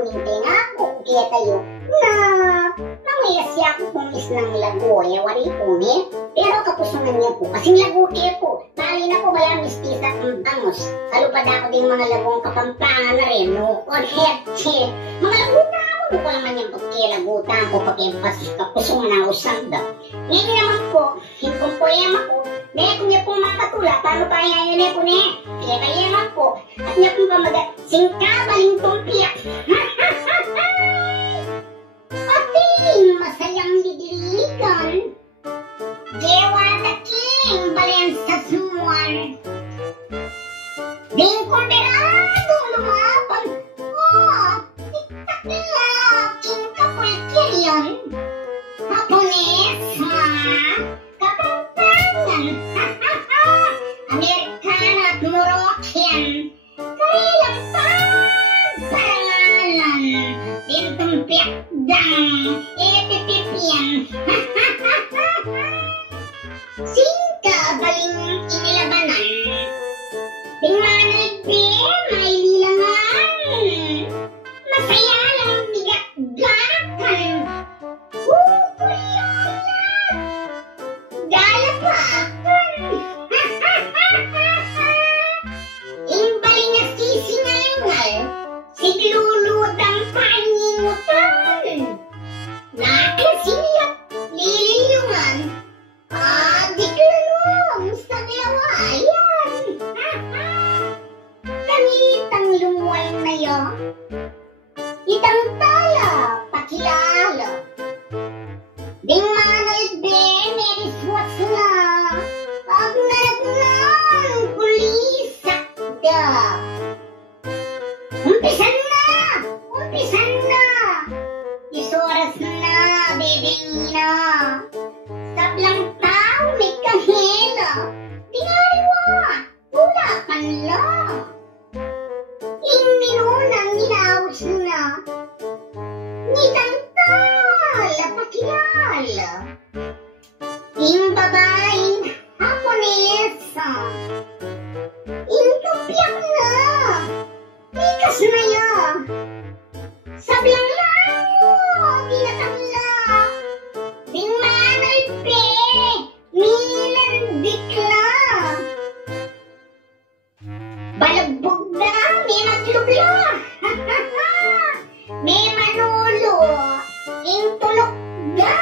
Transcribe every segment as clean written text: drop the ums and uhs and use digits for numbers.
kuning tenga ko kaya tayo na namaya siya ako pumis ng lago wari po niya pero kapusungan niya po kasing lago kaya po tali na po bala mistisa kong tangos kalupad ako din mga lagong kapampangan na rin no on head mga laguta mo ko naman yung pagkilagutan ko pag-emphasis kapusungan ako sanda ngayon naman po himpong poema ko dahil kung niya pong makatula paano pa yan yun po niya kaya kaya naman po at niya pong pamaga singkabaling tumpiyak ating masayang lidiligan gewataking balen sa sumuan ding kumberado lumaban tiktak nila king kapulkirion Hapones mga kapampangan Amerikana at Moroccan karilang pagparangalan dintong piyakdang epipipyan singka baling inilabanan ding manalbe may lilangan masaya lang bigak-gakan galapakan imbaling na sisingal sigluludang paningutan nakasilap liliyungan adiklanom sa gawayan tanitang lumuwal na yo itang tala pakilala ding manalbe meriswas na pag nalagnan kulisak da umpisan na isoras na bebengina sablang tao may kahela tingariwa wala kanla inminunang ninawas na nitang tala pakilala ing babaeng Haponesa ing kapiyak na ikas na ya sablang lango tinatangla ding manalpe milandikla balagbog na may maglugla may manulo ing tulok na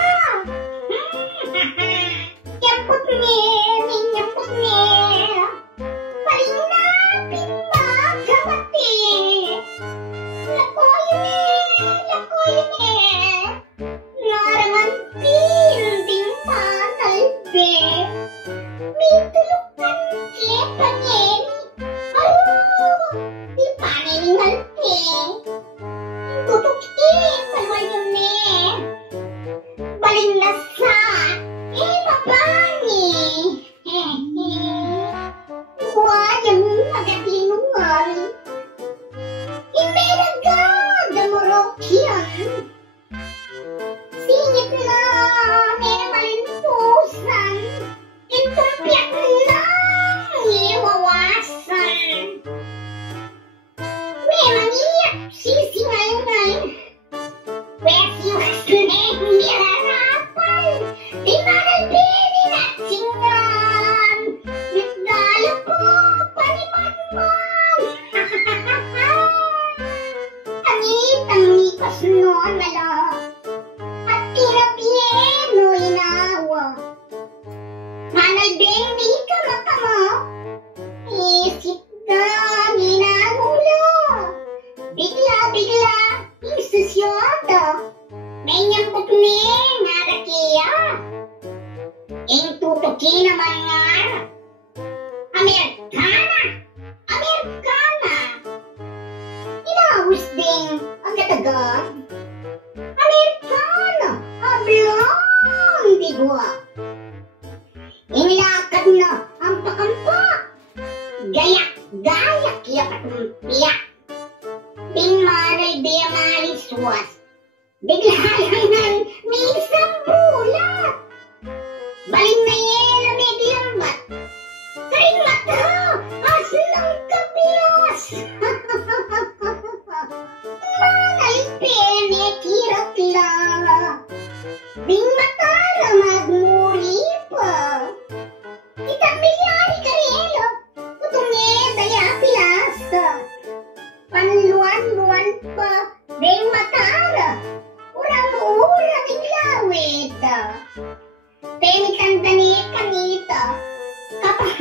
nyampot niya paling napin magkabati lakoy narangan pinding manalbe may tulukan kaya panyen di paningalpe tutok palwal yun baling nasa babangi wayang nagatinungal imeraga da Moroccan singit na may malintusan intumpiyak na iwawasan may mangiyak sisingal-ngal wesiwas na mirarapal di manalbini na singan nagdala po panimanman angitang lipas noon wala at kinapiyeno inawa manalbing di ka makama isip na ninangulo bigla insusyada may nyambok ni narakiya ing tutuki naman nga Amerikana inawis ding ang kataga Amerikana ablong digwa ing lakad na ang pakampa gayak ya patumpiyak ding manalbe mariswas bigla lang may isang bulat baling na yela may bilang Pemitan tani kanito. Kapag